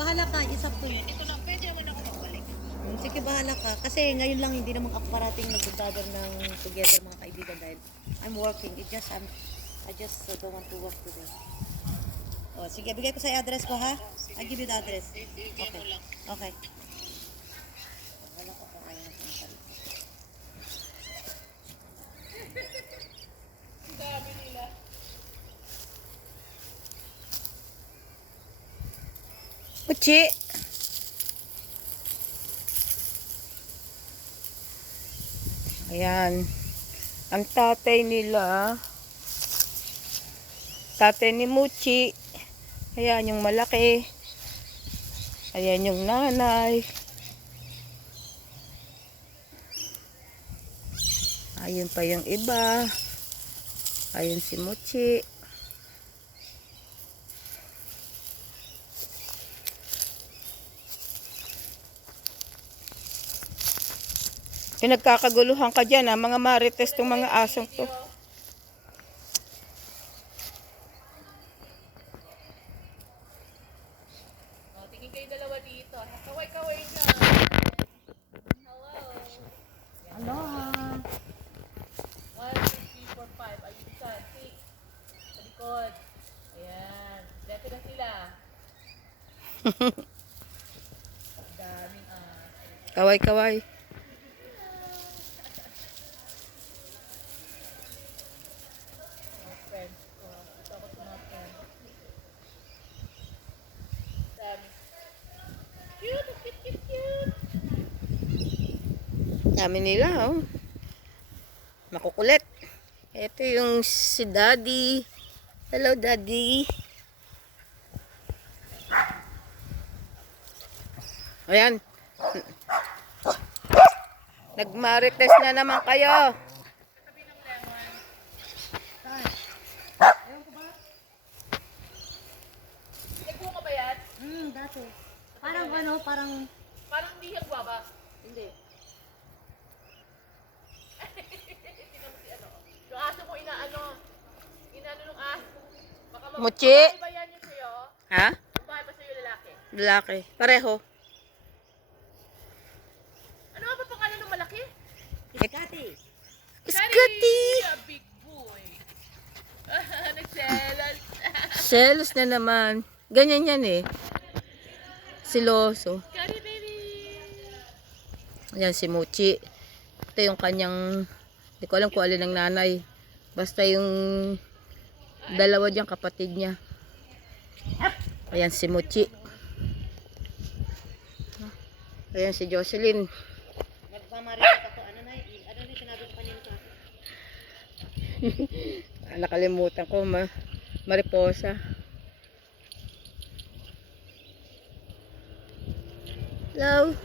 bahala ka. It's up to you. Ito lang, pwede naman ako magbalik. Sige, bahala ka. Kasi ngayon lang hindi naman ako parating nag-gather ng together mga kaibigan dahil I'm working. I just don't want to work today. Oh, sige, bigay ko sa address ko ha. I give you the address. Okay. Okay. Wala ko kung ayaw natin sa Sabi nila. Uchi. Ayan. Ang tatay nila. Tatay ni Muchi. Ayan yung malaki. Ayan yung nanay. Ayun pa yung iba. Ayun si Muchi. Pinagkakaguluhan ka dyan, mga marites tong mga asong to. Oh, tingin kayo dalawa dito. Kaway-kaway na. Hello. Aloha. 1, 2, 3, 4, 5. Ayun ka. 6. Sa likod. Ayan. Dito na sila. Daming Kaway-kaway. friends ko. Ito ako sa mga friends. Dami. Cute! Cute, cute, cute! Dami nila, oh. Makukulit. Ito yung si Daddy. Hello, Daddy. Ayan. Nagmarites na naman kayo. Katabi ng lemon. Nagbunga ba yan? Dati. Parang ano, parang... Parang hindi hagwa ba? Hindi. Tingnan mo si ano. Yung aso mo inaano nung aso. Baka Muchi. Babae ba yan yung sa'yo? Ha? Babae ba sa'yo lalaki? Lalaki. Pareho. Ano nga ba pangalan ng malaki? Iskati. Scotty! A big boy. Nagselos. Selos na naman. Ganyan yan eh. Siloso. Scotty baby. Ayan si Muchi. Ito yung kanyang, hindi ko alam kung alin ang nanay. Basta yung dalawa diyang kapatid niya. Ayan si Muchi. Ayan si Jocelyn. Nagmamarites ako. Ano na yung sinabi ko kanina sa akin? Nakalimutan ko, mariposa. Hello.